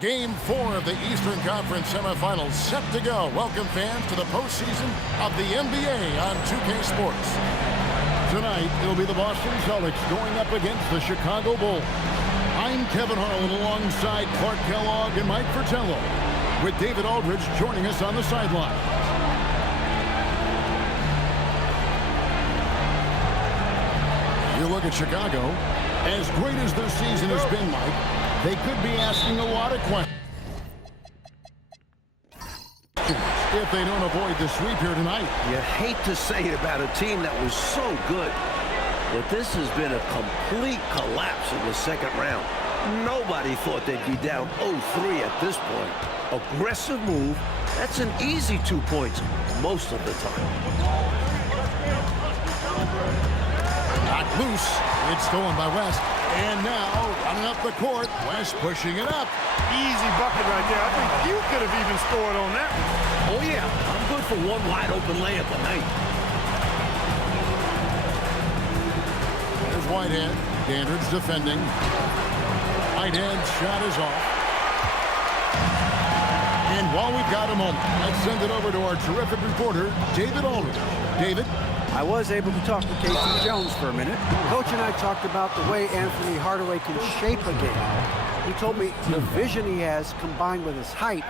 Game 4 of the Eastern Conference semifinals set to go. Welcome fans to the postseason of the NBA on 2K Sports. Tonight, it'll be the Boston Celtics going up against the Chicago Bulls. I'm Kevin Harlan alongside Clark Kellogg and Mike Fratello, with David Aldridge joining us on the sideline. You look at Chicago, as great as their season has been, Mike, they could be asking a lot of questions if they don't avoid the sweep here tonight. You hate to say it about a team that was so good, but this has been a complete collapse in the second round. Nobody thought they'd be down 0-3 at this point. Aggressive move, that's an easy 2 points most of the time. Knocked loose. It's stolen by West. And now, running up the court, West pushing it up. Easy bucket right there. I think you could have even scored on that one. Oh, yeah. I'm good for one wide-open layup tonight. There's Whitehead. Dandridge defending. Whitehead shot is off. And while we've got a moment, let's send it over to our terrific reporter, David Aldridge. David? I was able to talk to Casey Jones for a minute. Coach and I talked about the way Anthony Hardaway can shape a game. He told me the vision he has combined with his height,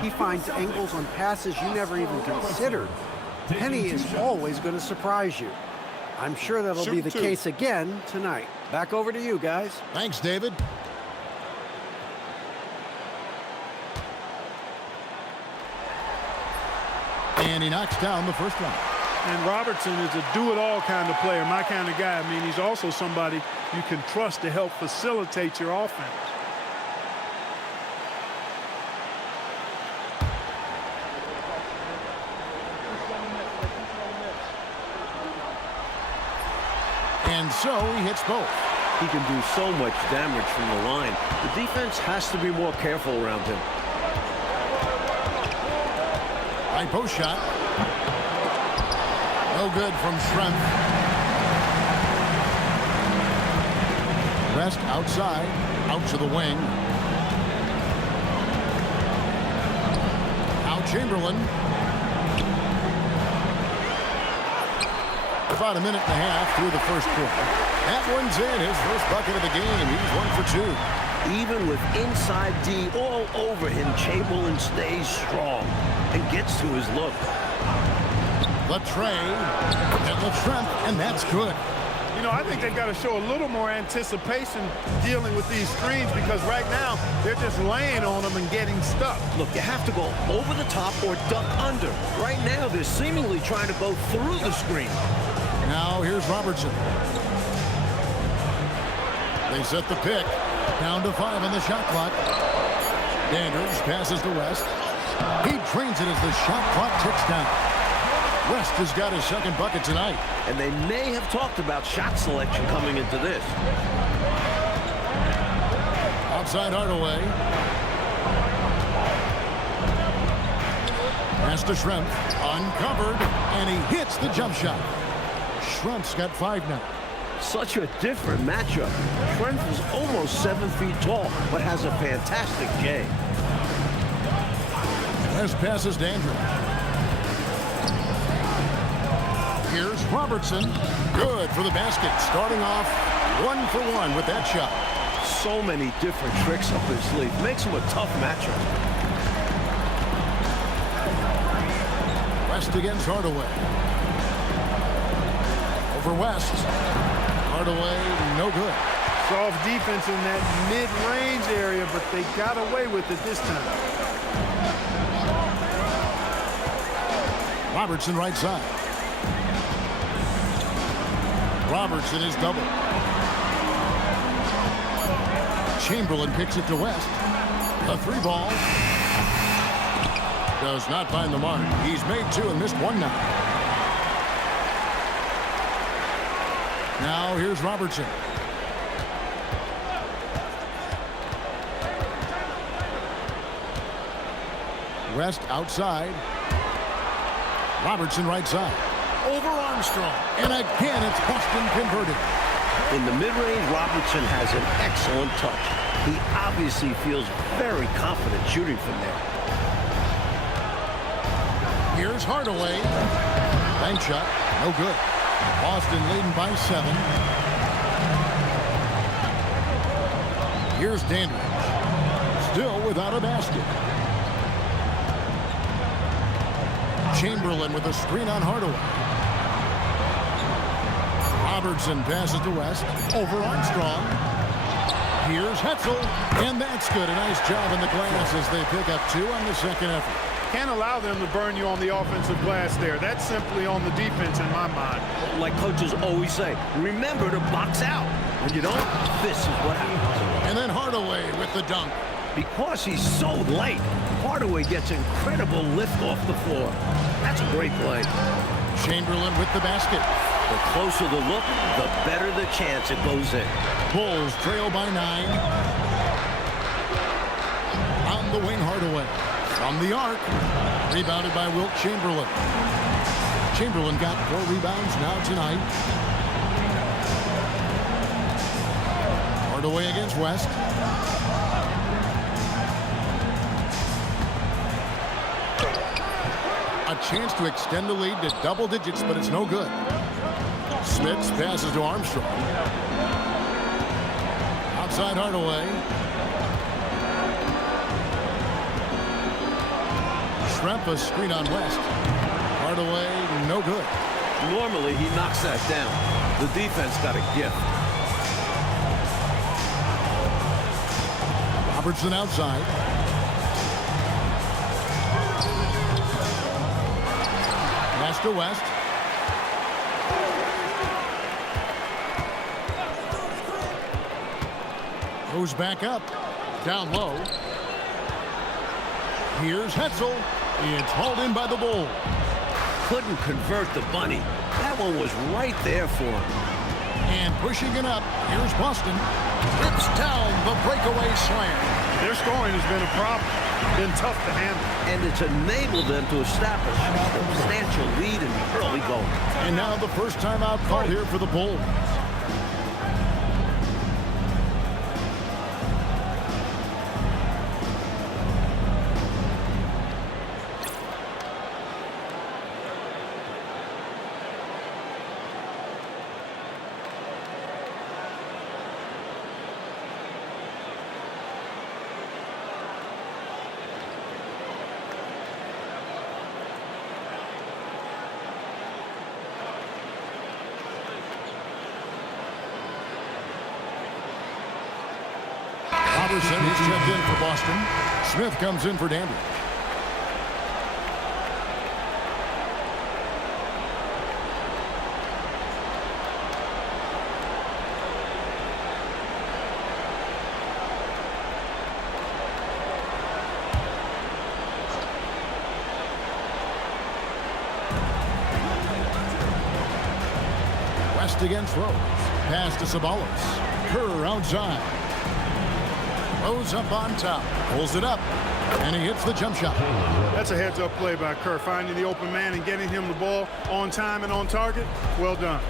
he finds angles on passes you never even considered. Penny is always going to surprise you. I'm sure that'll be the case again tonight. Back over to you guys. Thanks, David. And he knocks down the first one. And Robertson is a do-it-all kind of player, my kind of guy. I mean, he's also somebody you can trust to help facilitate your offense. And so he hits both. He can do so much damage from the line. The defense has to be more careful around him. High post shot. No good from Schrempf. West outside, out to the wing. Now Chamberlain. About a minute and a half through the first quarter. That one's in, his first bucket of the game. He's 1 for 2. Even with inside D all over him, Chamberlain stays strong and gets to his look. Latrey and Schrempf, and that's good. You know, I think they've got to show a little more anticipation dealing with these screens because right now they're just laying on them and getting stuck. Look, you have to go over the top or duck under. Right now, they're seemingly trying to go through the screen. Now here's Robertson. They set the pick. Down to 5 on the shot clock. Dandridge passes to West. He trains it as the shot clock ticks down. West has got his second bucket tonight. And they may have talked about shot selection coming into this. Outside Hardaway. Pass to Schrempf. Uncovered. And he hits the jump shot. Schrempf's got 5 now. Such a different matchup. Schrempf is almost 7 feet tall, but has a fantastic game. West passes Dandridge. Here's Robertson. Good for the basket. Starting off 1 for 1 with that shot. So many different tricks up his sleeve. Makes him a tough matchup. West against Hardaway. Over West. Hardaway, no good. Soft defense in that mid-range area, but they got away with it this time. Robertson right side. Robertson is double. Chamberlain picks it to West. A 3 ball. Does not find the mark. He's made 2 and missed 1 now. Now here's Robertson. West outside. Robertson right side. Over Armstrong. And again, it's Boston converted. In the mid-range, Robertson has an excellent touch. He obviously feels very confident shooting from there. Here's Hardaway. Bank shot, no good. Boston leading by 7. Here's Dandridge. Still without a basket. Chamberlain with a screen on Hardaway. Robertson passes to West. Over Armstrong. Here's Hetzel. And that's good. A nice job in the glass as they pick up 2 on the second effort. Can't allow them to burn you on the offensive glass there. That's simply on the defense in my mind. Like coaches always say, remember to box out. When you don't, this is what happens. And then Hardaway with the dunk. Because he's so light, Hardaway gets incredible lift off the floor. That's a great play. Chamberlain with the basket. The closer the look, the better the chance it goes in. Bulls trail by 9. On the wing, Hardaway. From the arc. Rebounded by Wilt Chamberlain. Chamberlain got 4 rebounds now tonight. Hardaway against West. A chance to extend the lead to double digits, but it's no good. Smith passes to Armstrong. Outside Hardaway. Schrempf a screen on West. Hardaway, no good. Normally, he knocks that down. The defense got a gift. Robertson outside. Pass to West. Goes back up. Down low. Here's Hetzel. It's hauled in by the Bulls. Couldn't convert the bunny. That one was right there for him. And pushing it up. Here's Boston. Rips down the breakaway slam. Their scoring has been a problem. Been tough to handle. And it's enabled them to establish a substantial lead in the early going. And now the first timeout called here for the Bulls. Robertson is checked in for Boston. Smith comes in for Dandridge. West against Rose. Pass to Sabalos. Kerr outside. Rose up on top, pulls it up, and he hits the jump shot. That's a heads-up play by Kerr, finding the open man and getting him the ball on time and on target. Well done.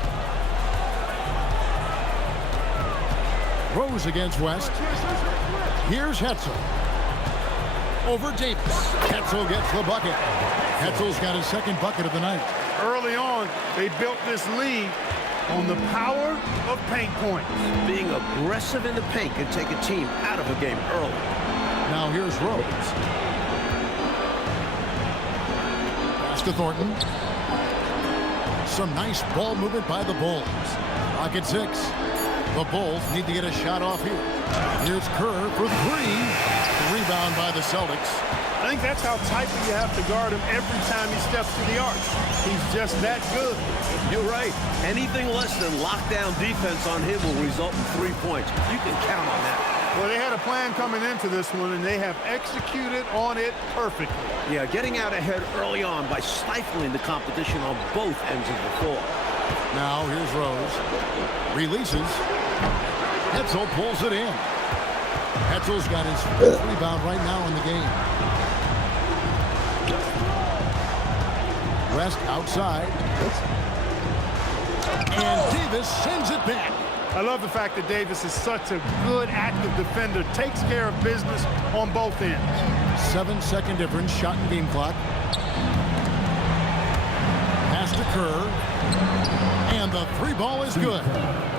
Rose against West. Here's Hetzel. Over Davis. Hetzel gets the bucket. Hetzel's got his second bucket of the night. Early on, they built this lead on the power of paint points. Being aggressive in the paint can take a team out of a game early. Now here's Rose. Pass to Thornton. Some nice ball movement by the Bulls. Clock at 6. The Bulls need to get a shot off here. Here's Kerr for 3. Rebound by the Celtics. I think that's how tightly you have to guard him every time he steps to the arc. He's just that good. You're right. Anything less than lockdown defense on him will result in 3 points. You can count on that. Well, they had a plan coming into this one, and they have executed on it perfectly. Yeah, getting out ahead early on by stifling the competition on both ends of the floor. Now here's Rose. Releases. Hetzel pulls it in. Hetzel's got his fifth rebound right now in the game. West outside. And Davis sends it back. I love the fact that Davis is such a good, active defender, takes care of business on both ends. 7-second difference, shot and game clock. Pass to Kerr. And the three ball is good.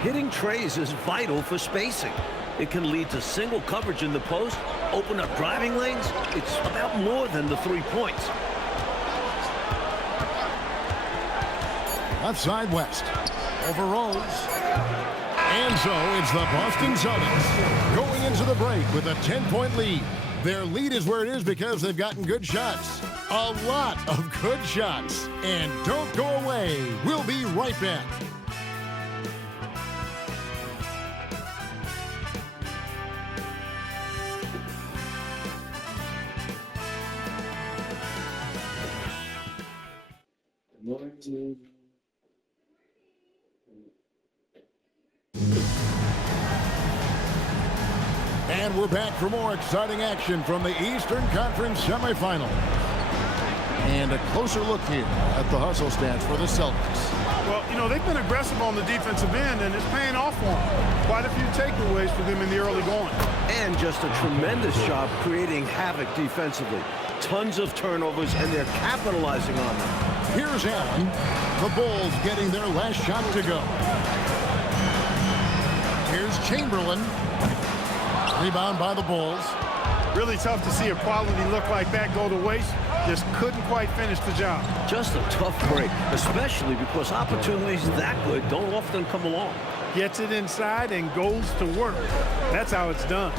Hitting trays is vital for spacing. It can lead to single coverage in the post, open up driving lanes. It's about more than the 3 points. Left side West. Over Rose. And so it's the Boston Celtics going into the break with a 10-point lead. Their lead is where it is because they've gotten good shots. A lot of good shots. And don't go away. We'll be right back. And we're back for more exciting action from the Eastern Conference semifinal. And a closer look here at the hustle stats for the Celtics. Well, you know, they've been aggressive on the defensive end, and it's paying off for them. Quite a few takeaways for them in the early going. And just a tremendous job creating havoc defensively. Tons of turnovers, and they're capitalizing on them. Here's Allen. The Bulls getting their last shot to go. Here's Chamberlain. Rebound by the Bulls. Really tough to see a quality look like that go to waste. Just couldn't quite finish the job. Just a tough break, especially because opportunities that good don't often come along. Gets it inside and goes to work. That's how it's done.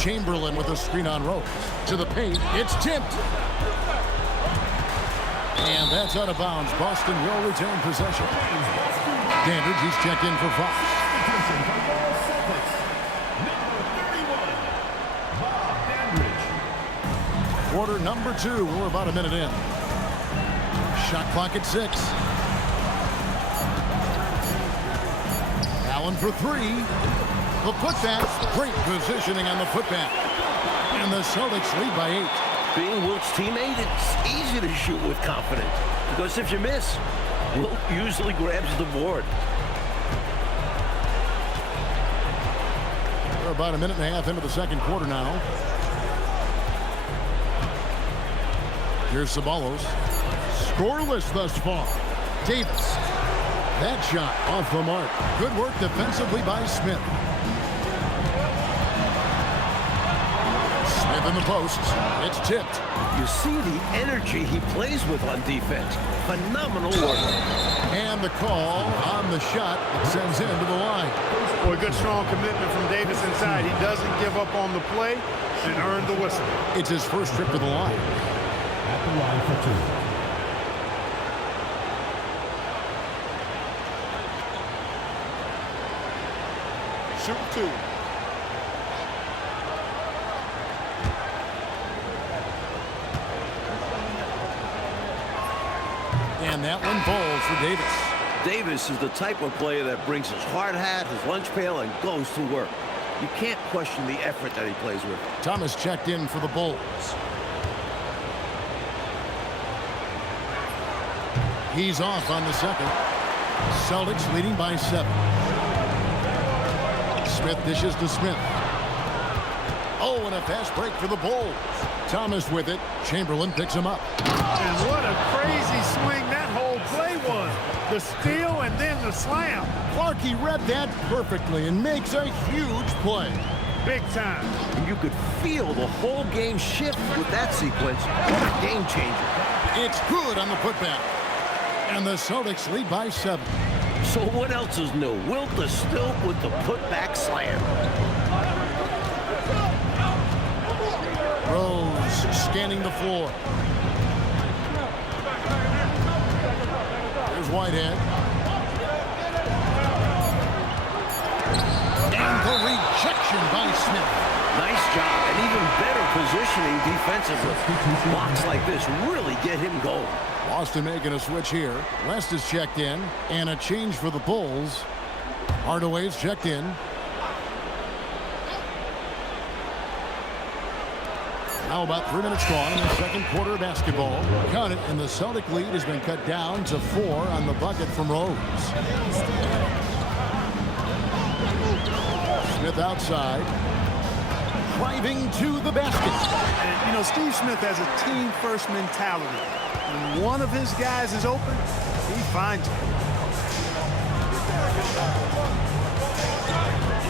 Chamberlain with a screen on Rose. To the paint. It's tipped. And that's out of bounds. Boston will retain possession. Dandridge, he's checked in for Fox. Quarter number 2. We're about a minute in. Shot clock at 6. Allen for 3. The putback. Great positioning on the putback. And the Celtics lead by 8. Being Wilt's teammate, it's easy to shoot with confidence. Because if you miss, Wilt usually grabs the board. We're about a minute and a half into the second quarter now. Here's Ceballos. Scoreless thus far. Davis. That shot off the mark. Good work defensively by Smith. Smith in the post. It's tipped. You see the energy he plays with on defense. Phenomenal work. And the call on the shot that sends him to the line. Boy, good strong commitment from Davis inside. He doesn't give up on the play and earned the whistle. It's his first trip to the line. At the line for 2. Shoot 2. And that one falls for Davis. Davis is the type of player that brings his hard hat, his lunch pail, and goes to work. You can't question the effort that he plays with. Thomas checked in for the Bulls. He's off on the second. Celtics leading by 7. Smith dishes to Smith. Oh, and a fast break for the Bulls. Thomas with it. Chamberlain picks him up. And what a crazy swing that whole play was. The steal and then the slam. Clarkie read that perfectly and makes a huge play. Big time. And you could feel the whole game shift with that sequence. What a game changer. It's good on the putback. And the Celtics lead by 7. So what else is new? Wilt is still with the putback slam. Rose scanning the floor. Here's Whitehead. And the rejection by Smith. Nice job, and even better positioning defensively. Blocks like this really get him going. Boston making a switch here. West is checked in, and a change for the Bulls. Hardaway's checked in. Now about 3 minutes gone in the second quarter of basketball. Count it, and the Celtic lead has been cut down to 4 on the bucket from Rose. Smith outside. Driving to the basket. And, you know, Steve Smith has a team-first mentality. When one of his guys is open, he finds it.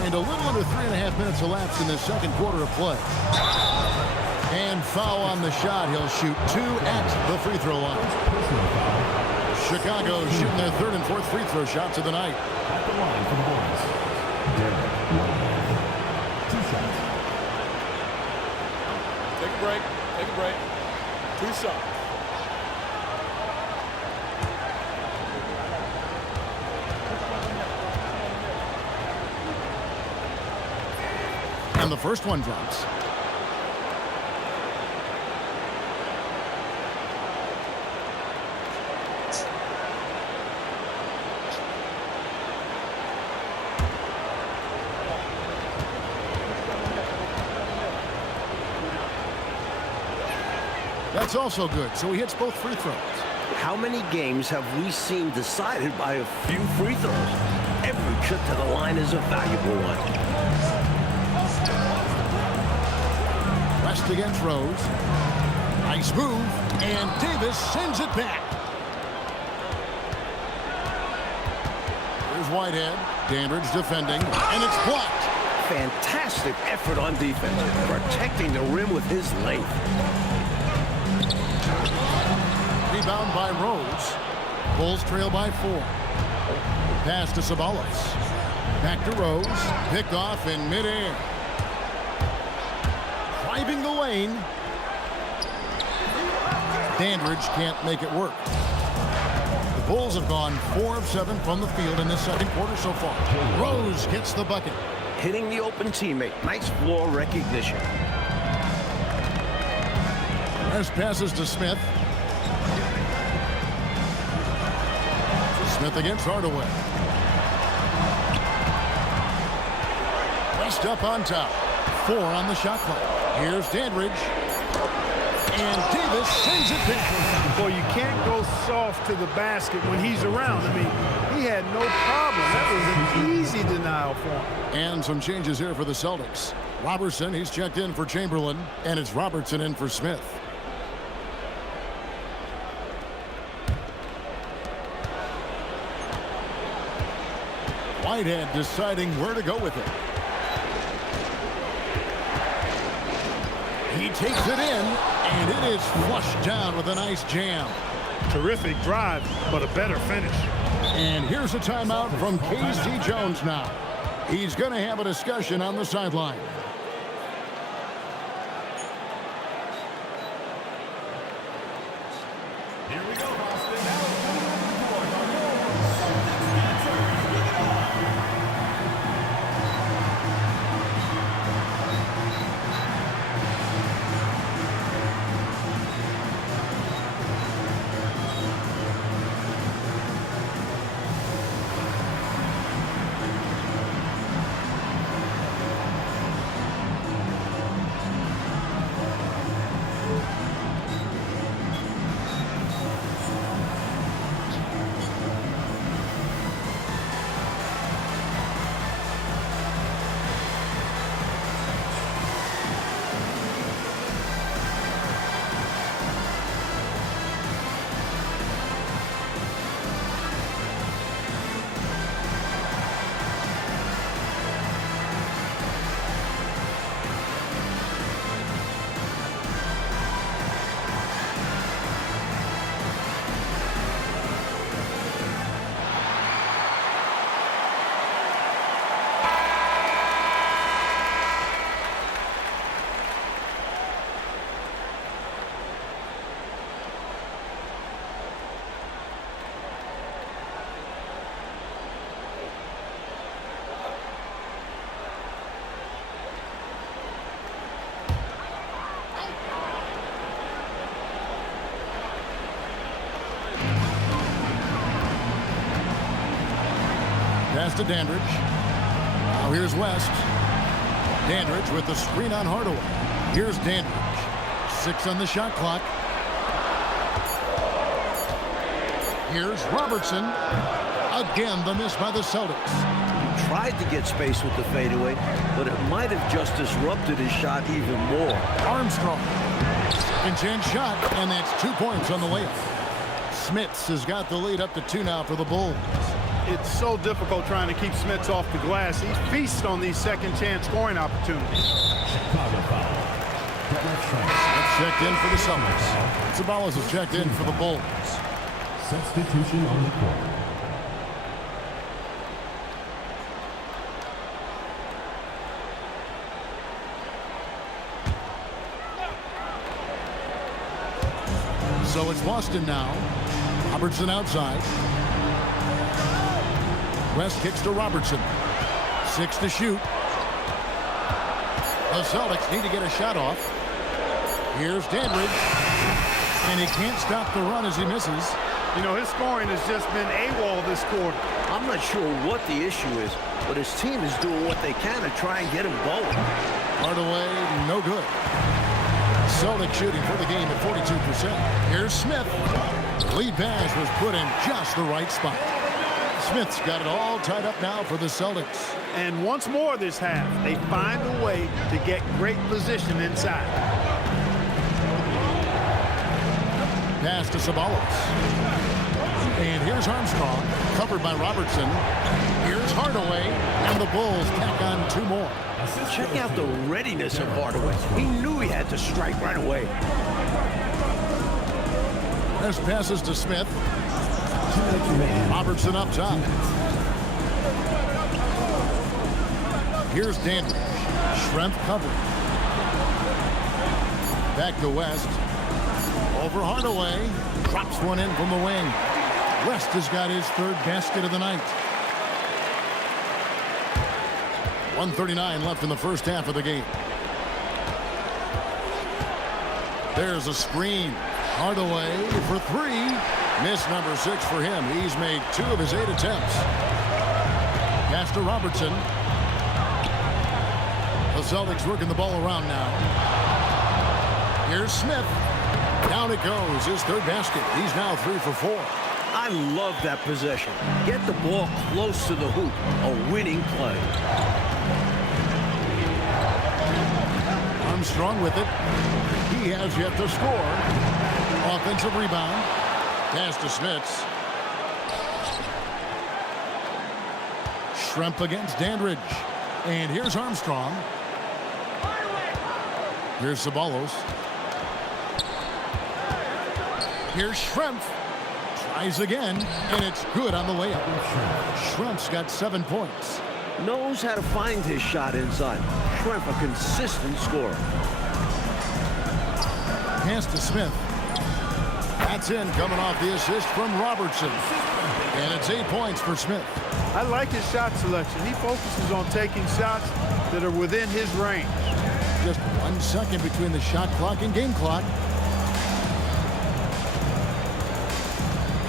And a little under 3.5 minutes elapsed in the second quarter of play. And foul on the shot. He'll shoot 2 at the free throw line. Chicago shooting their third and fourth free throw shots of the night. At the line for the Bulls. Derek Whitehead. 2 shots. Take a break. Take a break. 2 shots. And the first one drops. That's also good, so he hits both free throws. How many games have we seen decided by a few free throws? Every trip to the line is a valuable one. West against Rose. Nice move, and Davis sends it back. Here's Whitehead. Dandridge defending, and it's blocked. Fantastic effort on defense, protecting the rim with his length. Rebound by Rose. Bulls trail by 4. Pass to Sabalos. Back to Rose. Picked off in midair. Driving the lane. Dandridge can't make it work. The Bulls have gone 4 of 7 from the field in this second quarter so far. Rose gets the bucket. Hitting the open teammate. Nice floor recognition. West passes to Smith. Smith against Hardaway. West up on top. 4 on the shot clock. Here's Dandridge. And Davis sends it back. Boy, you can't go soft to the basket when he's around. I mean, he had no problem. That was an easy denial for him. And some changes here for the Celtics. Robertson, he's checked in for Chamberlain. And it's Robertson in for Smith. Whitehead deciding where to go with it. He takes it in, and it is flushed down with a nice jam. Terrific drive, but a better finish. And here's a timeout from K.C. Jones now. He's going to have a discussion on the sideline. Here we go, Boston. Now Pass to Dandridge. Now here's West. Dandridge with the screen on Hardaway. Here's Dandridge. 6 on the shot clock. Here's Robertson. Again, the miss by the Celtics. Tried to get space with the fadeaway, but it might have just disrupted his shot even more. Armstrong. Second chance shot, and that's 2 points on the layup. Smits has got the lead up to 2 now for the Bulls. It's so difficult trying to keep Smits off the glass. He feasts on these second chance scoring opportunities. Chicago foul. That's checked in for the Celtics. Ceballos is checked in for the Bulls. Substitution on the court. So it's Boston now. Robertson outside. West kicks to Robertson. 6 to shoot. The Celtics need to get a shot off. Here's Dandridge. And he can't stop the run as he misses. You know, his scoring has just been AWOL this quarter. I'm not sure what the issue is, but his team is doing what they can to try and get him going. Hardaway, no good. Celtics shooting for the game at 42%. Here's Smith. Lead pass was put in just the right spot. Smith's got it all tied up now for the Celtics. And once more this half, they find a way to get great position inside. Pass to Ceballos. And here's Armstrong, covered by Robertson. Here's Hardaway, and the Bulls tack on 2 more. Check out the readiness of Hardaway. He knew he had to strike right away. There's passes to Smith. Robertson up top. Here's Dandridge. Schrempf covered. Back to West. Over Hardaway. Drops one in from the wing. West has got his 3rd basket of the night. 1:39 left in the first half of the game. There's a screen. Hardaway for 3. Miss number 6 for him. He's made 2 of his 8 attempts. Pass to Robertson. The Celtics working the ball around now. Here's Smith. Down it goes. His 3rd basket. He's now 3 for 4. I love that possession. Get the ball close to the hoop. A winning play. Armstrong with it. He has yet to score. Offensive rebound. Pass to Smits. Schrempf against Dandridge. And here's Armstrong. Here's Ceballos. Here's Schrempf. Tries again, and it's good on the layup. Schrempf's got 7 points. Knows how to find his shot inside. Schrempf, a consistent scorer. Pass to Smith. That's in, coming off the assist from Robertson. And it's 8 points for Smith. I like his shot selection. He focuses on taking shots that are within his range. Just 1 second between the shot clock and game clock.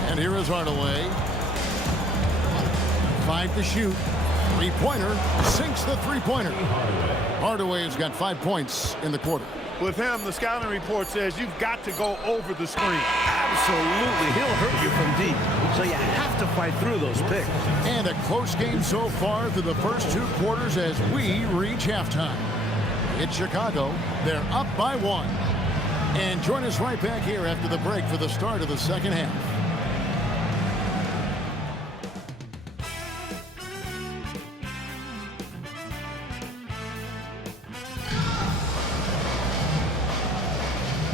And here is Hardaway. 5 to shoot. 3-pointer. Sinks the 3-pointer. Hardaway has got 5 points in the quarter. With him, the scouting report says you've got to go over the screen. Absolutely. He'll hurt you from deep. So you have to fight through those picks. And a close game so far through the first 2 quarters as we reach halftime. It's Chicago. They're up by 1. And join us right back here after the break for the start of the second half.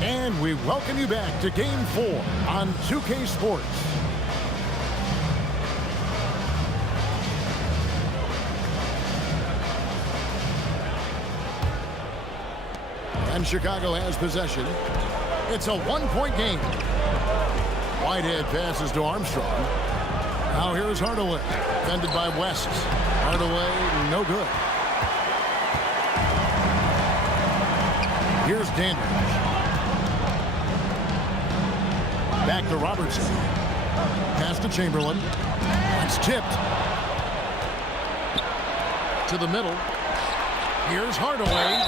And we welcome you back to Game 4 on 2K Sports. And Chicago has possession. It's a 1-point game. Whitehead passes to Armstrong. Now here's Hardaway. Defended by West. Hardaway, no good. Here's Dandridge. Back to Robertson. Pass to Chamberlain. It's tipped. To the middle. Here's Hardaway.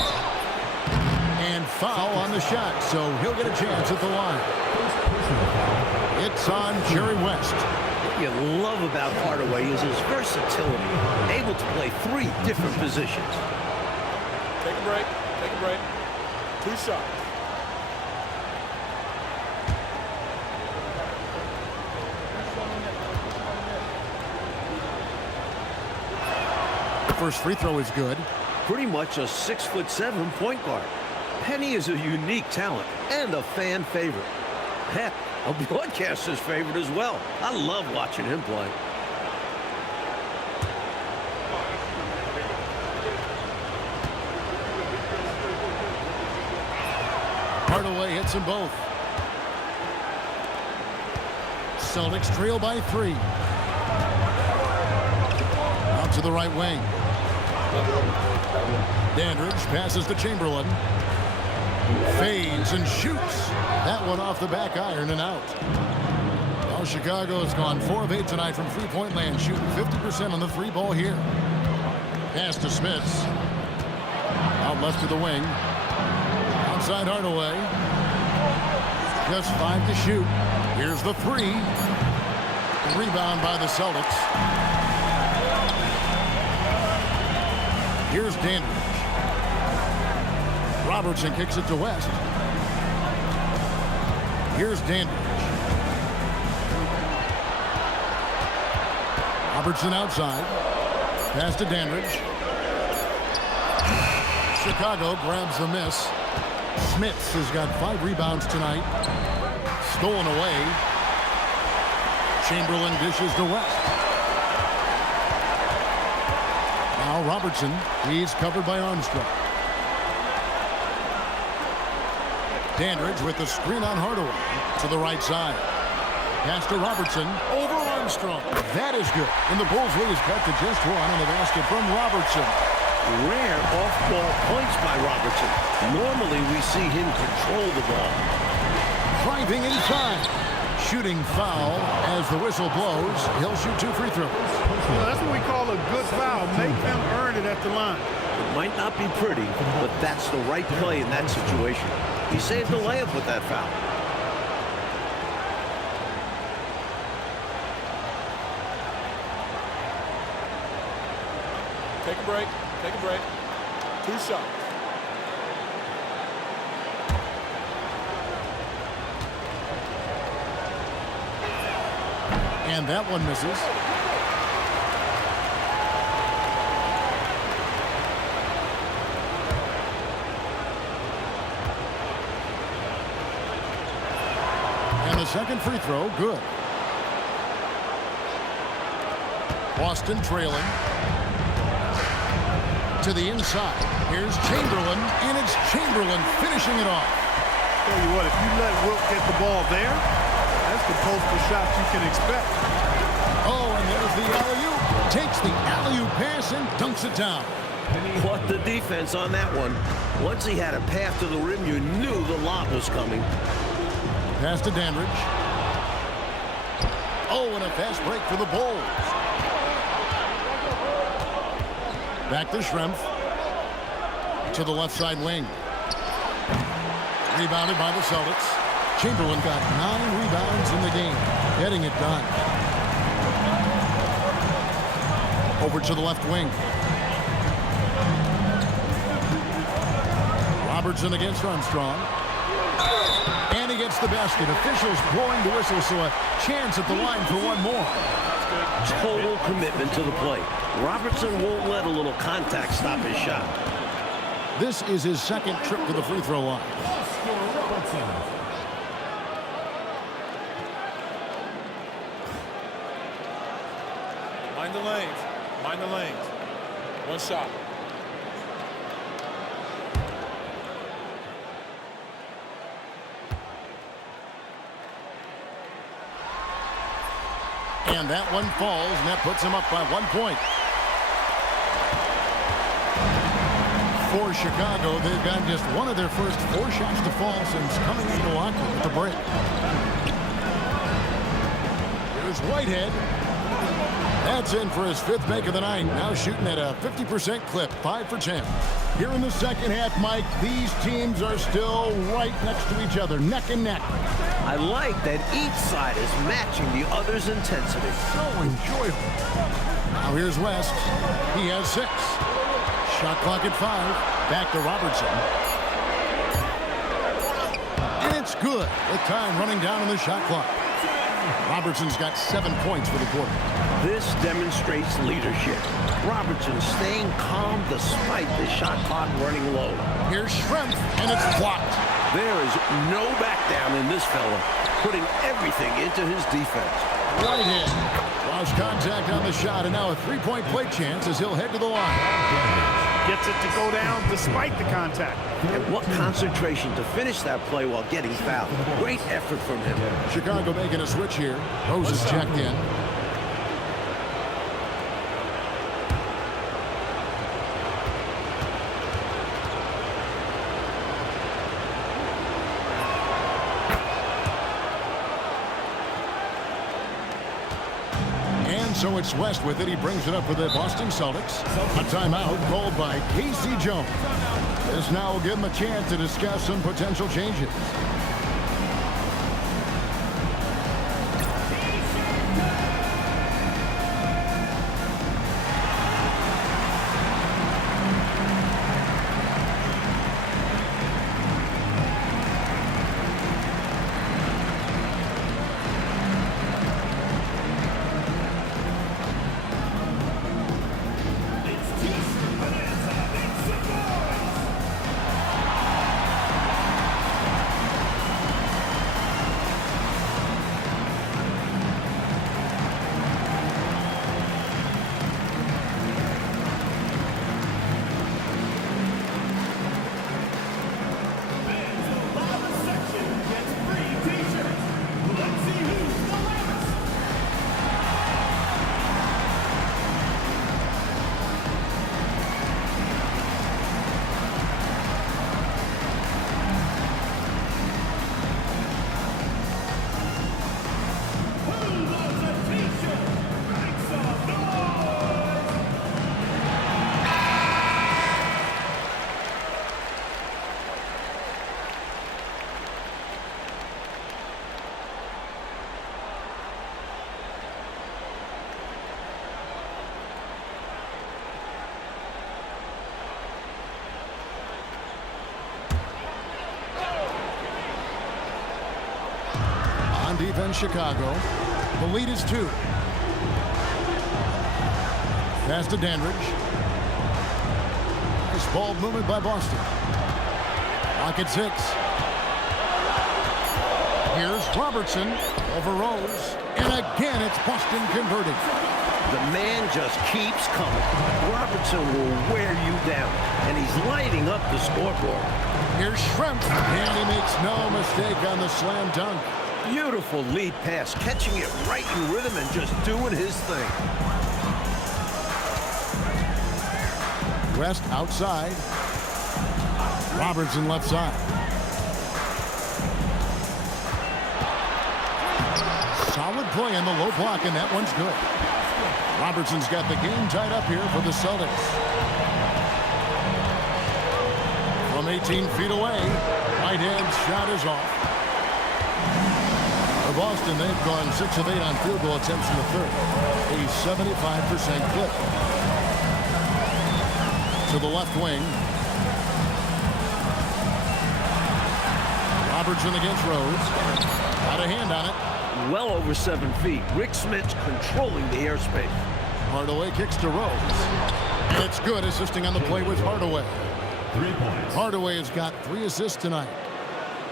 And foul on the shot, so he'll get a chance at the line. It's on Jerry West. What you love about Hardaway is his versatility, able to play 3 different positions. Take a break. Take a break. 2 shots. The first free throw is good. Pretty much a 6'7" point guard. Penny is a unique talent and a fan favorite. Heck, a broadcaster's favorite as well. I love watching him play. Hardaway hits them both. Celtics trail by 3. Out to the right wing. Dandridge passes to Chamberlain. Fades and shoots. That one off the back iron and out. Now Chicago has gone 4 of 8 tonight from three-point land, shooting 50% on the 3-ball here. Pass to Smits. Out left to the wing. Outside Hardaway. Just 5 to shoot. Here's the 3. Rebound by the Celtics. Here's Dandridge. Robertson kicks it to West. Here's Dandridge. Robertson outside. Pass to Dandridge. Chicago grabs the miss. Smits has got 5 rebounds tonight. Stolen away. Chamberlain dishes to West. Now Robertson. He's covered by Armstrong. Dandridge with the screen on Hardaway to the right side. Pass to Robertson over Armstrong. That is good. And the Bulls lead is cut to just 1 on the basket from Robertson. Rare off-ball points by Robertson. Normally we see him control the ball. Driving inside. Shooting foul as the whistle blows. He'll shoot 2 free throws. Well, that's what we call a good foul. Make them earn it at the line. It might not be pretty, but that's the right play in that situation. He saved the layup with that foul. Take a break. Take a break. 2 shots. And that one misses. And the second free throw, good. Boston trailing. To the inside. Here's Chamberlain, and it's Chamberlain finishing it off. Tell you what, if you let Wilt get the ball there, that's the poster shot you can expect. Oh, and there's the alley-oop. Takes the alley-oop pass and dunks it down. What the defense on that one. Once he had a path to the rim, you knew the lob was coming. Pass to Dandridge. Oh, and a fast break for the Bulls. Back to Schrempf. To the left side wing. Rebounded by the Celtics. Chamberlain got 9 rebounds in the game. Getting it done. Over to the left wing. Robertson against Armstrong. And he gets the basket. Officials blowing the whistle, so a chance at the line for one more. Total commitment to the play. Robertson won't let a little contact stop his shot. This is his second trip to the free throw line. Mind the lanes. Mind the lanes. 1 shot. And that one falls, and that puts him up by 1 point. For Chicago, they've got just one of their first 4 shots to fall since coming into the locker room at the break. Here's Whitehead. That's in for his 5th make of the night. Now shooting at a 50% clip, 5 for 10. Here in the second half, Mike, these teams are still right next to each other, neck and neck. I like that each side is matching the other's intensity. So enjoyable. Now here's West. He has 6. Shot clock at 5. Back to Robertson. And it's good. With time running down on the shot clock. Robertson's got 7 points for the quarter. This demonstrates leadership. Robertson staying calm despite the shot clock running low. Here's Schrempf, and it's blocked. There is no back down in this fella, putting everything into his defense. Right in. Lost contact on the shot, and now a 3-point play chance as he'll head to the line. Gets it to go down despite the contact. And what concentration to finish that play while getting fouled. Great effort from him. Chicago making a switch here. Rose is checked in. So it's West with it. He brings it up for the Boston Celtics. A timeout called by Casey Jones. This now will give him a chance to discuss some potential changes. Defense Chicago. The lead is 2. Pass to Dandridge. Nice ball movement by Boston. Clock at 6. Here's Robertson over Rose. And again, it's Boston converting. The man just keeps coming. Robertson will wear you down, and he's lighting up the scoreboard. Here's Schrempf, and he makes no mistake on the slam dunk. Beautiful lead pass, catching it right in rhythm and just doing his thing. West outside. Robertson left side. Solid play in the low block, and that one's good. Robertson's got the game tied up here for the Celtics. From 18 feet away, right hand shot is off. For Boston, they've gone 6 of 8 on field goal attempts in the third. A 75% clip. To the left wing. Robertson against Rose. Got a hand on it. Well over 7 feet. Rick Smith's controlling the airspace. Hardaway kicks to Rose. And it's good, assisting on the play with Hardaway. 3 points. Hardaway has got 3 assists tonight.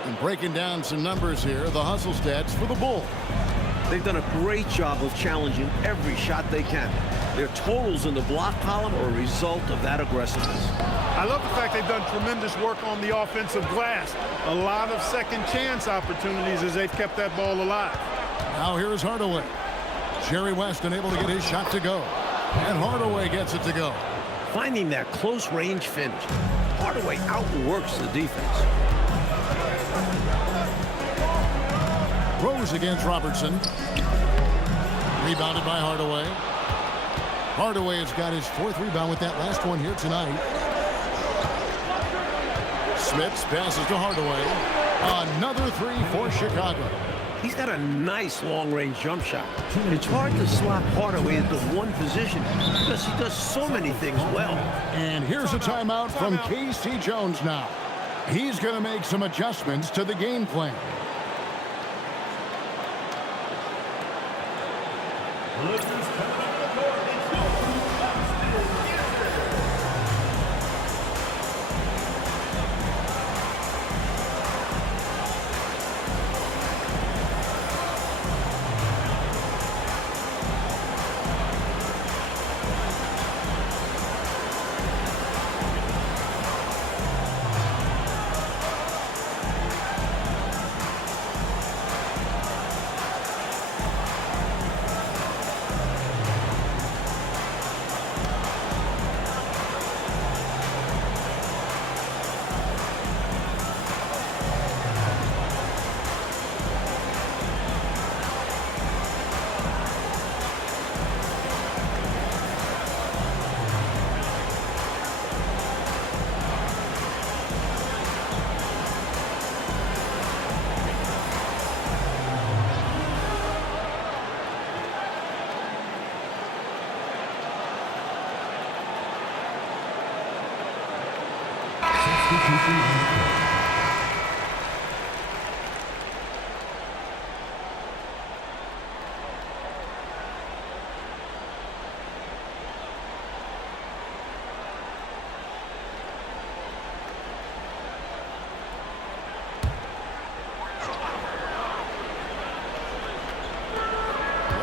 And breaking down some numbers here, the hustle stats for the Bulls. They've done a great job of challenging every shot they can. Their totals in the block column are a result of that aggressiveness. I love the fact they've done tremendous work on the offensive glass. A lot of second chance opportunities as they've kept that ball alive. Now here is Hardaway. Jerry West unable to get his shot to go. And Hardaway gets it to go. Finding that close range finish. Hardaway outworks the defense. Rose against Robertson. Rebounded by Hardaway. Hardaway has got his 4th rebound with that last one here tonight. Smith passes to Hardaway. Another 3 for Chicago. He's got a nice long-range jump shot. It's hard to slot Hardaway into one position because he does so many things well. And here's a timeout from K.C. Jones now. He's going to make some adjustments to the game plan.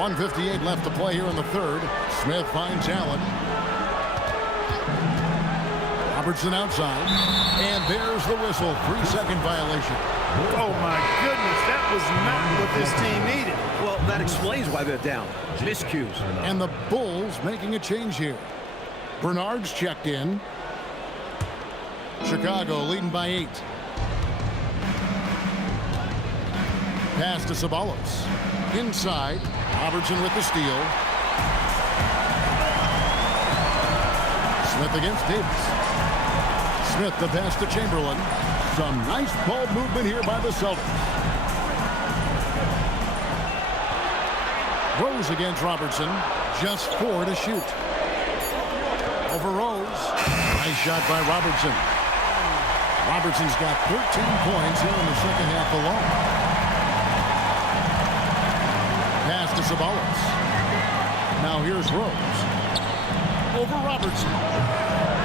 .158 left to play here in the 3rd. Smith finds Allen. Robertson outside. And there's the whistle. 3-second violation. Oh, my goodness. That was not what this team needed. Well, that explains why they're down. Miscues. And the Bulls making a change here. Bernard's checked in. Chicago leading by 8. Pass to Ceballos. Inside. Robertson with the steal. Smith against Davis. Smith the pass to Chamberlain. Some nice ball movement here by the Celtics. Rose against Robertson. Just 4 to shoot. Over Rose. Nice shot by Robertson. Robertson's got 13 points here in the second half alone. Pass to Ceballos. Now here's Rose. Over Robertson.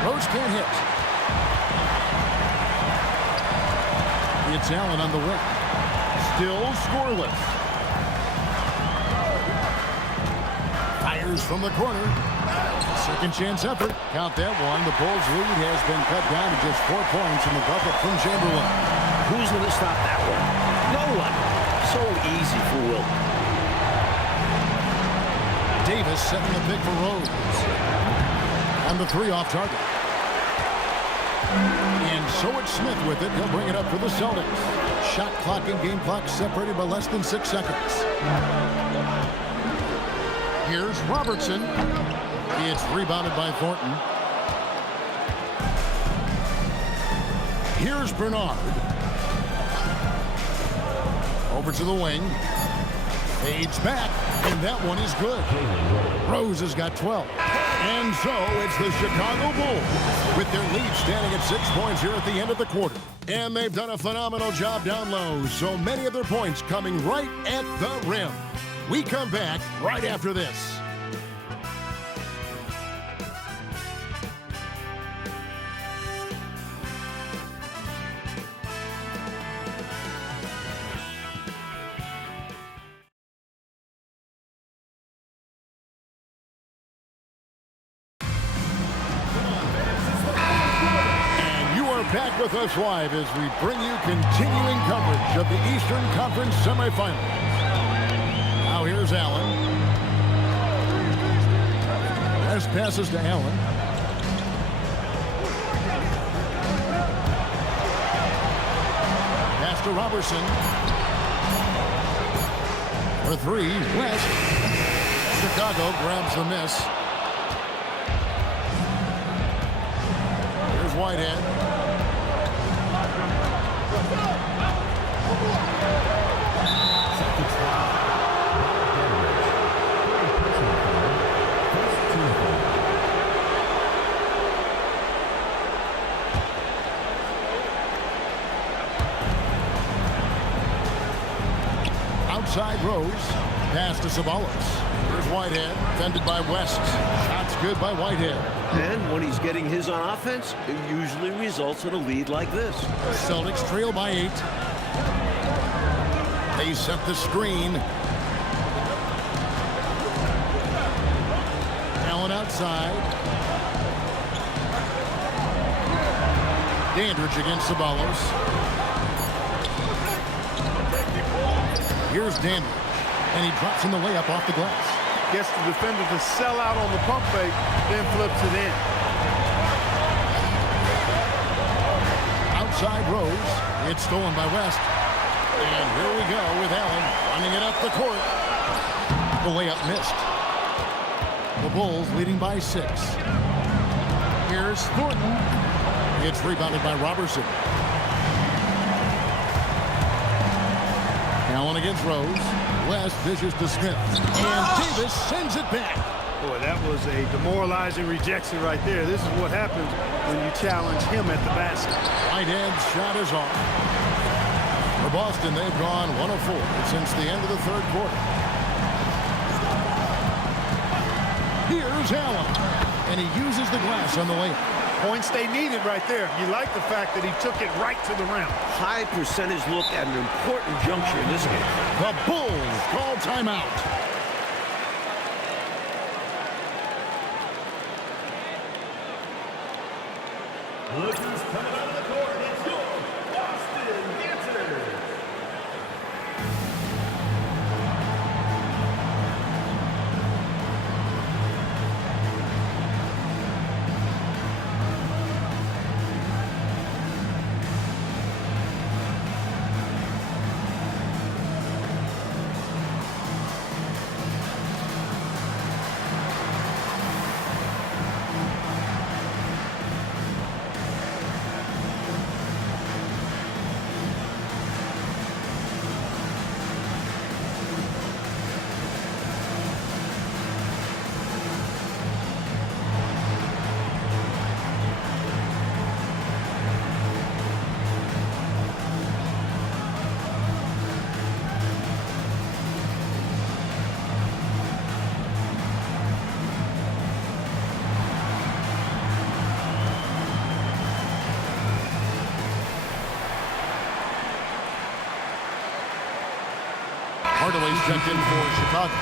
Rose can't hit. It's Allen on the wing. Still scoreless. Fires from the corner. Second chance effort. Count that one. The Bulls' lead has been cut down to just 4 points in the bucket from Chamberlain. Who's going to stop that one? No one. So easy for Wilt. Davis setting the pick for Rose. And the 3 off target. And so it's Smith with it. He'll bring it up for the Celtics. Shot clock and game clock separated by less than 6 seconds. Here's Robertson. It's rebounded by Thornton. Here's Bernard. Over to the wing. Fades back, and that one is good. Rose has got 12. And so it's the Chicago Bulls with their lead standing at 6 points here at the end of the quarter. And they've done a phenomenal job down low. So many of their points coming right at the rim. We come back right after this. Back with us live as we bring you continuing coverage of the Eastern Conference semifinals. Now here's Allen. As passes to Allen. Pass to Robertson. For 3, West. Chicago grabs the miss. Whitehead. Celtics foul. Personal foul. First team foul. Outside Rose. Pass to Ceballos. Here's Whitehead. Defended by West. Shots good by Whitehead. And when he's getting his on offense, it usually results in a lead like this. Celtics trail by 8. They set the screen. Allen outside. Dandridge against Ceballos. Here's Dandridge. And he drops in the layup off the glass. Gets the defender to sell out on the pump fake, then flips it in. Outside Rose. It's stolen by West. And here we go with Allen running it up the court. The layup missed. The Bulls leading by 6. Here's Thornton. It's rebounded by Robertson. Allen against Rose. West dishes to Smith. And Davis sends it back. Boy, that was a demoralizing rejection right there. This is what happens when you challenge him at the basket. Whitehead's shot is off. For Boston, they've gone 1 of 4 since the end of the third quarter. Here's Allen. And he uses the glass on the layup. Points they needed right there. You like the fact that he took it right to the rim. High percentage look at an important juncture in this game. The Bulls call timeout. Lookers coming out of the court. It's your Boston Dancers. Hardaway's checked in for Chicago.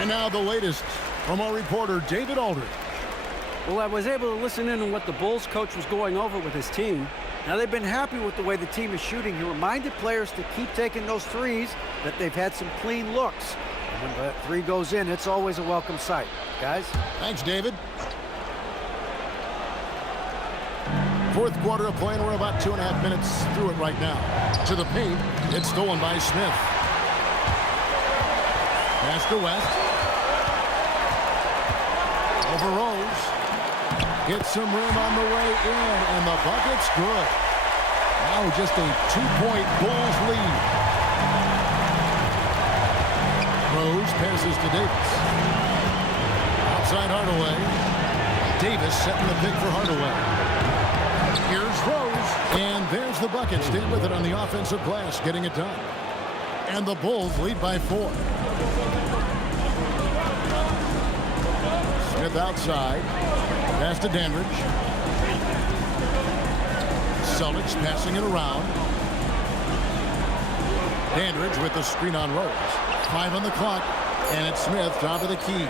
And now the latest from our reporter, David Aldridge. Well, I was able to listen in on what the Bulls coach was going over with his team. Now, they've been happy with the way the team is shooting. He reminded players to keep taking those threes, that they've had some clean looks. And when that three goes in, it's always a welcome sight. Guys? Thanks, David. Fourth quarter of play, and we're about 2.5 minutes through it right now. To the paint, it's stolen by Smith. Pass to West. Over Rose. Gets some room on the way in, and the bucket's good. Now just a 2-point Bulls lead. Rose passes to Davis. Outside Hardaway. Davis setting the pick for Hardaway. Here's Rose, and there's the bucket. Stayed with it on the offensive glass, getting it done. And the Bulls lead by 4. Smith outside. Pass to Dandridge. Celtics passing it around. Dandridge with the screen on Rose. 5 on the clock, and it's Smith top of the key.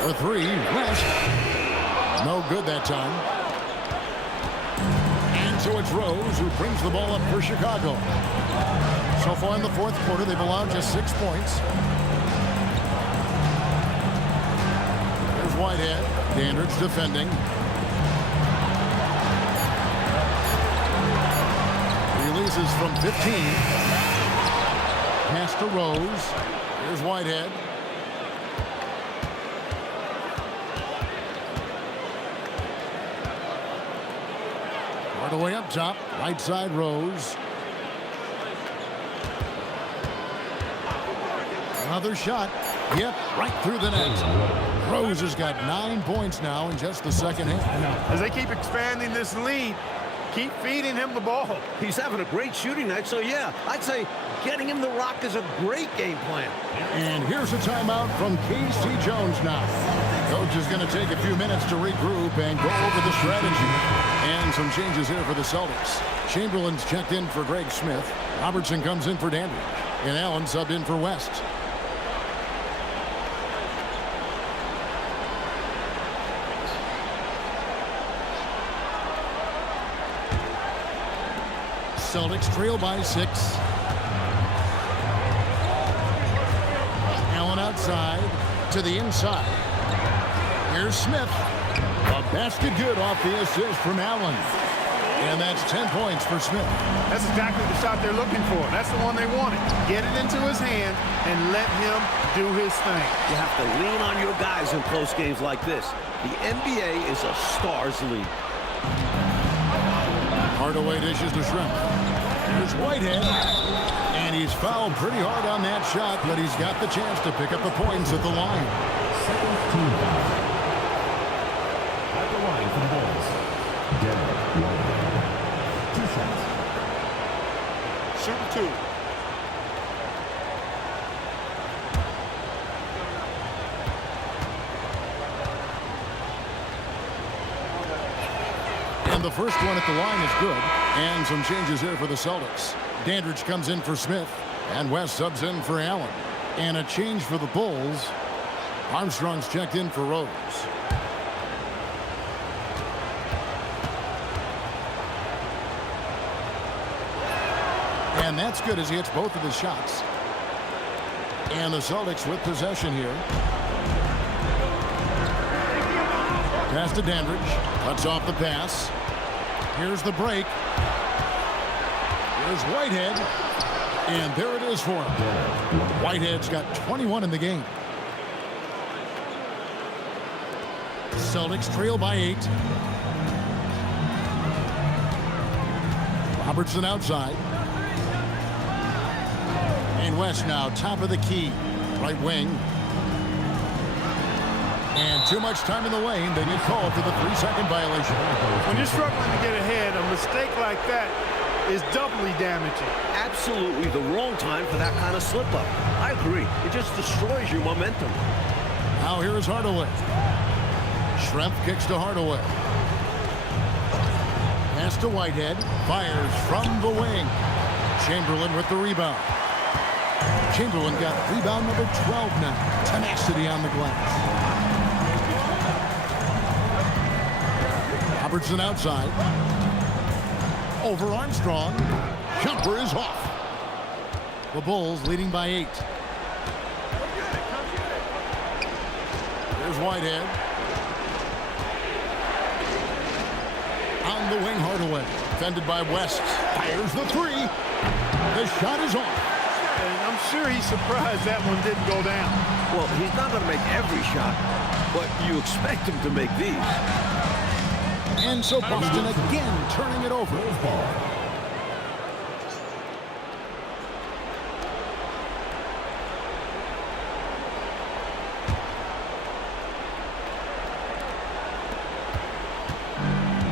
For 3, West. No good that time. And so it's Rose who brings the ball up for Chicago. So far in the fourth quarter, they've allowed just 6 points. There's Whitehead. Dandridge defending. Releases from 15. Pass to Rose. Here's Whitehead. Hardaway up top. Right side Rose. Another shot. Yep, right through the net. Rose has got 9 points now in just the second half. As they keep expanding this lead, keep feeding him the ball. He's having a great shooting night, so yeah, I'd say getting him the rock is a great game plan. And here's a timeout from Casey Jones now. Coach is going to take a few minutes to regroup and go over the strategy. And some changes here for the Celtics. Chamberlain's checked in for Greg Smith. Robertson comes in for Dandridge. And Allen subbed in for West. Celtics trail by 6. Allen outside to the inside. Here's Smith. A basket good off the assist from Allen. And that's 10 points for Smith. That's exactly the shot they're looking for. That's the one they wanted. Get it into his hand and let him do his thing. You have to lean on your guys in close games like this. The NBA is a stars league. Hardaway dishes to Shrimp. Here's Whitehead. And he's fouled pretty hard on that shot, but he's got the chance to pick up the points at the line. Second team foul. At the line for the Bulls. Derek Whitehead. 2 shots. Shooting 2. And the first one at the line is good. And some changes here for the Celtics. Dandridge comes in for Smith. And West subs in for Allen. And a change for the Bulls. Armstrong's checked in for Rose. And that's good as he hits both of his shots. And the Celtics with possession here. Pass to Dandridge. Cuts off the pass. Here's the break. Here's Whitehead. And there it is for him. Whitehead's got 21 in the game. Celtics trail by 8. Robertson outside. And West now top of the key. Right wing. And too much time in the lane. They get called for the 3-second violation. When you're struggling to get ahead, a mistake like that is doubly damaging. Absolutely the wrong time for that kind of slip-up. I agree. It just destroys your momentum. Now here is Hardaway. Schrempf kicks to Hardaway. Pass to Whitehead. Fires from the wing. Chamberlain with the rebound. Chamberlain got rebound number 12 now. Tenacity on the glass. Robertson outside. Over Armstrong. Jumper is off. The Bulls leading by 8. There's Whitehead. On the wing, Hardaway. Defended by West. Fires the 3. The shot is off. And I'm sure he's surprised that one didn't go down. Well, he's not going to make every shot, but you expect him to make these. And so Boston again turning it over.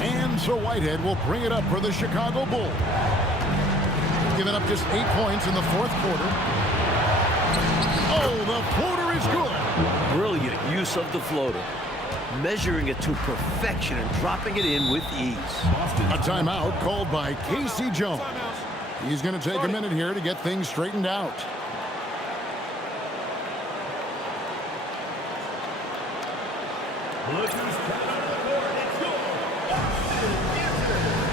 And so Whitehead will bring it up for the Chicago Bulls. Giving up just 8 points in the 4th quarter. Oh, the floater is good. Brilliant use of the floater. Measuring it to perfection and dropping it in with ease. A timeout called by Casey Jones. He's going to take a minute here to get things straightened out. Look who's coming out of the court. It's your Washington Wizards.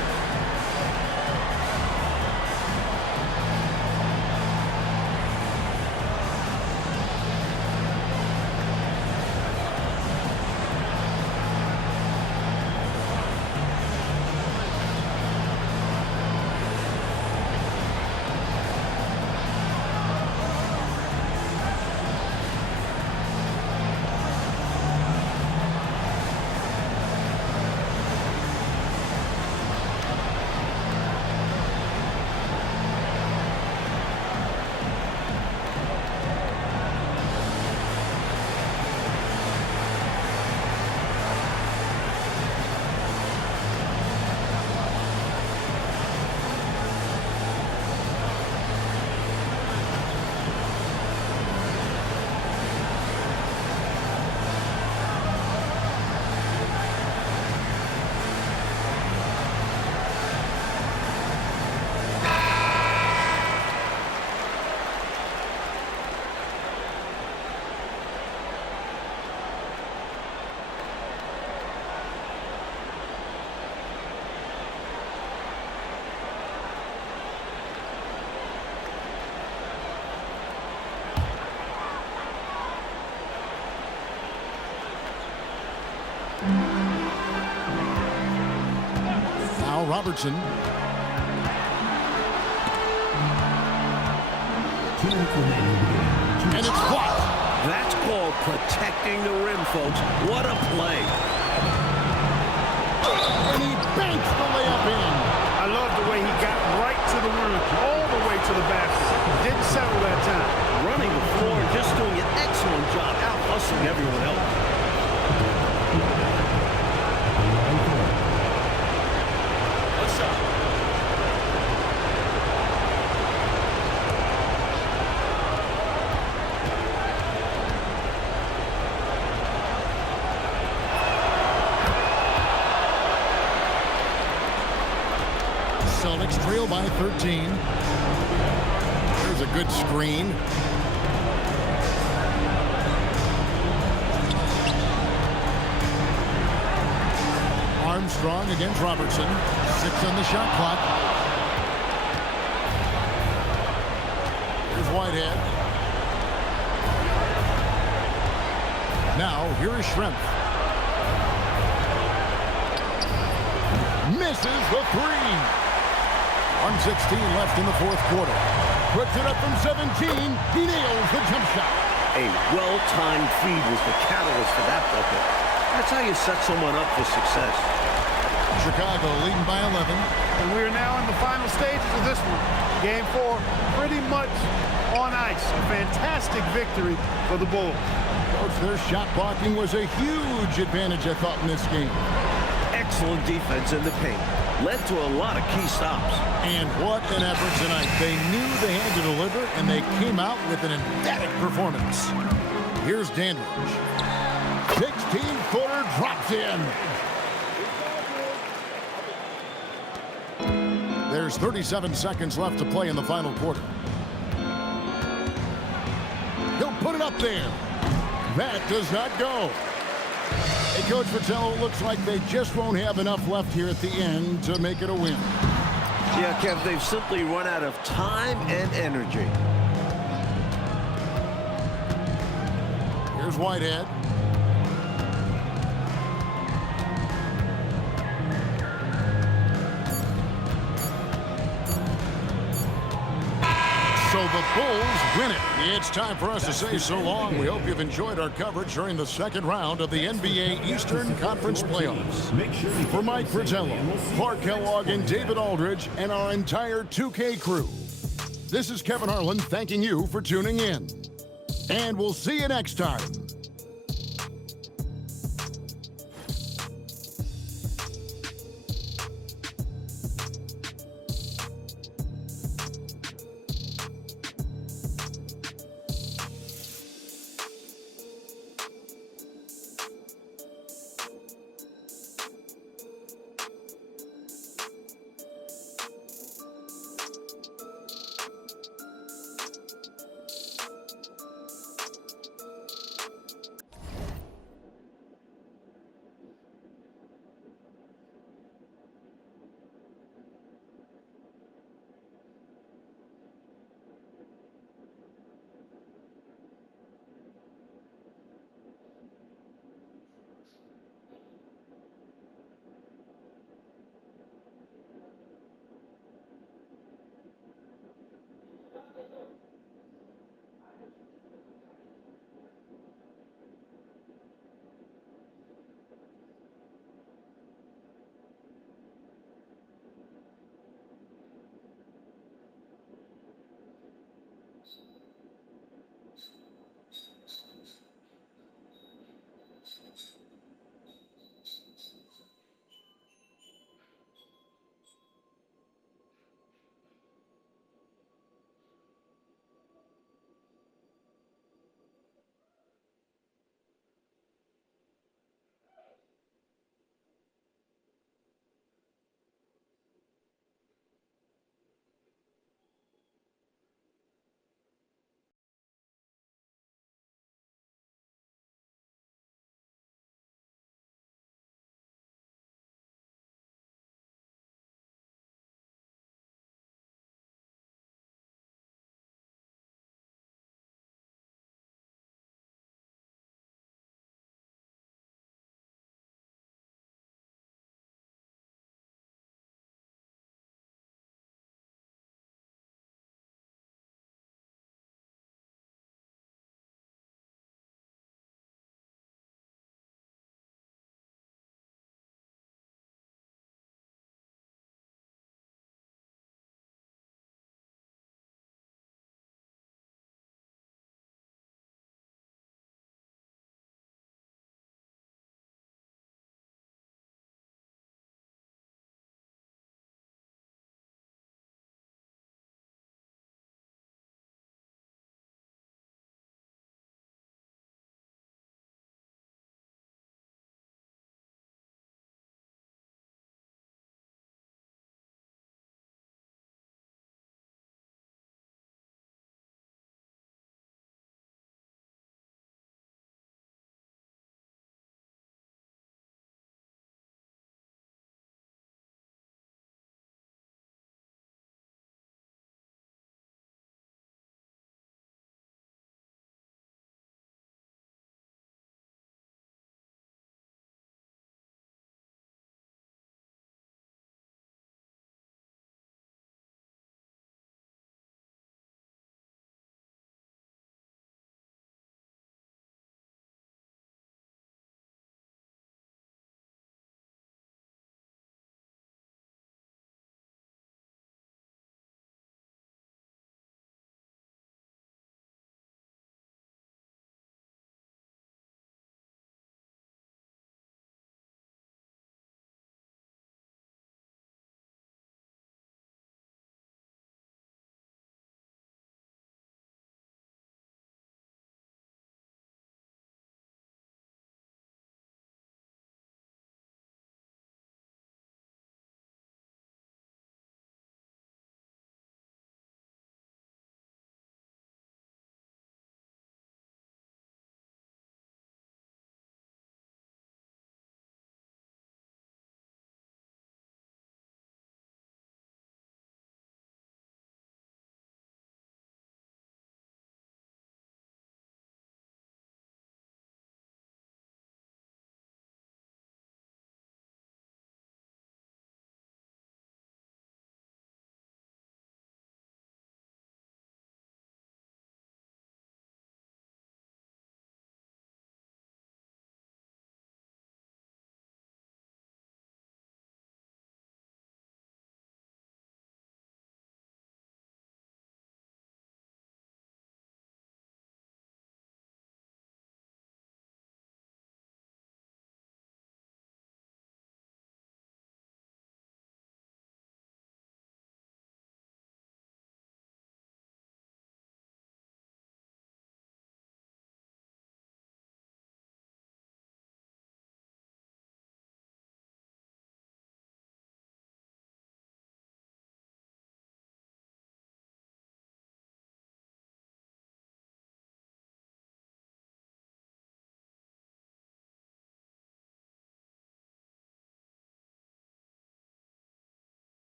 Now Robertson. 2 minutes remaining in the game. And it's blocked. That's called protecting the rim, folks. What a play. And he banks the layup in. I love the way he got right to the rim, all the way to the basket. Didn't settle that time. Running the floor, just doing an excellent job out-hustling everyone else. Let's shot. Celtics trail by 13. There's a good screen. Armstrong against Robertson. 6 on the shot clock. Here's Whitehead. Now, here is Schrempf. Misses the 3. 1:16 left in the fourth quarter. Puts it up from 17. He nails the jump shot. A well-timed feed was the catalyst for that bucket. That's how you set someone up for success. Chicago leading by 11. And we are now in the final stages of this one. Game 4, pretty much on ice. A fantastic victory for the Bulls. Coach, their shot blocking was a huge advantage, I thought, in this game. Excellent defense in the paint. Led to a lot of key stops. And what an effort tonight. They knew they had to deliver, and they came out with an emphatic performance. Here's Dandridge. 16-footer drops in. There's 37 seconds left to play in the final quarter. He'll put it up there. That does not go. Hey, Coach Fratello, it looks like they just won't have enough left here at the end to make it a win. Yeah, Kev, they've simply run out of time and energy. Here's Whitehead. So the Bulls win it. It's time for us to say so long. We hope you've enjoyed our coverage during the second round of the NBA Eastern Conference Playoffs. For Mike Fratello, Clark Kellogg, and David Aldridge, and our entire 2K crew, this is Kevin Harlan thanking you for tuning in. And we'll see you next time